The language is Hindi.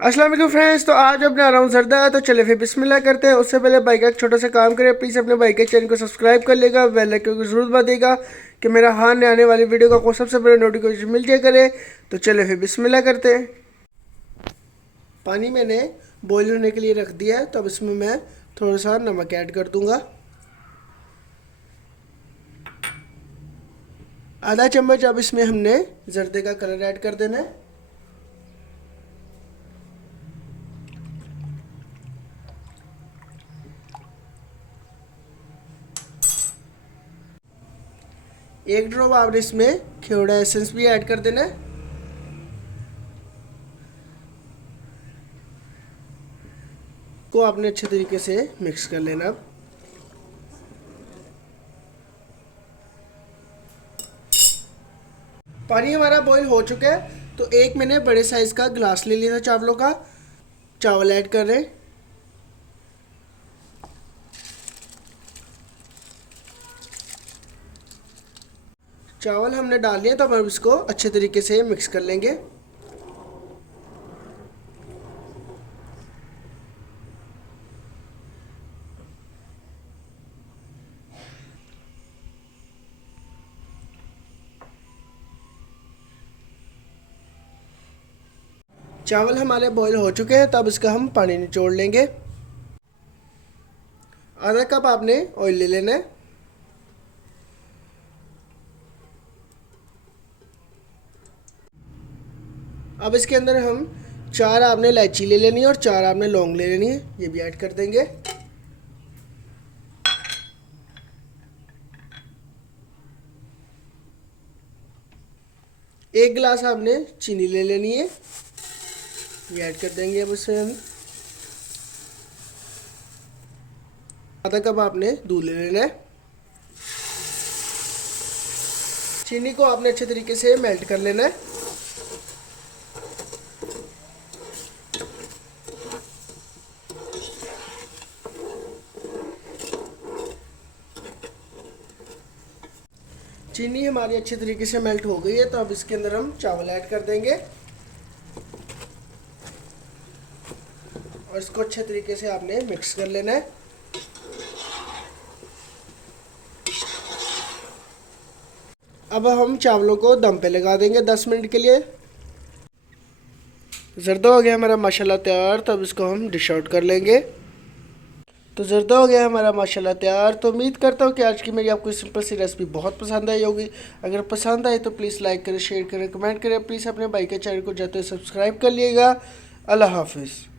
अस्सलाम वालेकुम फ्रेंड्स। तो आज मैं बना रहा हूँ जर्दा। तो चले फिर बिस्मिल्लाह करते हैं। उससे पहले भाई का एक छोटा सा काम करें, प्लीज़ अपने भाई के चैनल को सब्सक्राइब कर लेगा, बेल आइकन को जरूर दबाइएगा कि मेरा हाथ आने वाली वीडियो का कोई सबसे पहले नोटिफिकेशन मिल जाए करे। तो चले फिर बिस्मिल्लाह करते हैं। पानी मैंने बॉईल होने के लिए रख दिया है, तो अब इसमें मैं थोड़ा सा नमक ऐड कर दूँगा। आधा चम्मच अब इसमें हमने जर्दे का कलर ऐड कर देना है। एक ड्रॉप आपने इसमें खेवड़ा एसेंस भी ऐड कर देना है। को आपने अच्छे तरीके से मिक्स कर लेना। अब पानी हमारा बॉईल हो चुका है, तो एक मैंने बड़े साइज का गिलास ले लिया था चावलों का। चावल ऐड कर रहे हैं। चावल हमने डाल लिए, तो अब इसको अच्छे तरीके से मिक्स कर लेंगे। चावल हमारे बॉईल हो चुके हैं, तब इसका हम पानी निचोड़ लेंगे। आधा कप आपने ऑयल ले लेना है। अब इसके अंदर हम 4 आपने इलायची ले लेनी है और 4 आपने लौंग ले लेनी है, ये भी ऐड कर देंगे। एक गिलास आपने चीनी ले लेनी है, ये ऐड कर देंगे। अब इसमें हम आधा कप आपने दूध ले लेना है। चीनी को आपने अच्छे तरीके से मेल्ट कर लेना है। चीनी हमारी अच्छी तरीके से मेल्ट हो गई है, तो अब इसके अंदर हम चावल ऐड कर देंगे और इसको अच्छे तरीके से आपने मिक्स कर लेना है। अब हम चावलों को दम पे लगा देंगे 10 मिनट के लिए। जर्दा हो गया हमारा माशाल्लाह तैयार, तो अब इसको हम डिश आउट कर लेंगे। तो जर्दा हो गया हमारा माशाल्लाह तैयार। तो उम्मीद करता हूँ कि आज की मेरी आपको सिंपल सी रेसिपी बहुत पसंद आई होगी। अगर पसंद आए तो प्लीज़ लाइक करें, शेयर करें, कमेंट करें। प्लीज़ अपने भाई के चैनल को जाते हुए सब्सक्राइब कर लिएगा। अल्लाह हाफिज़।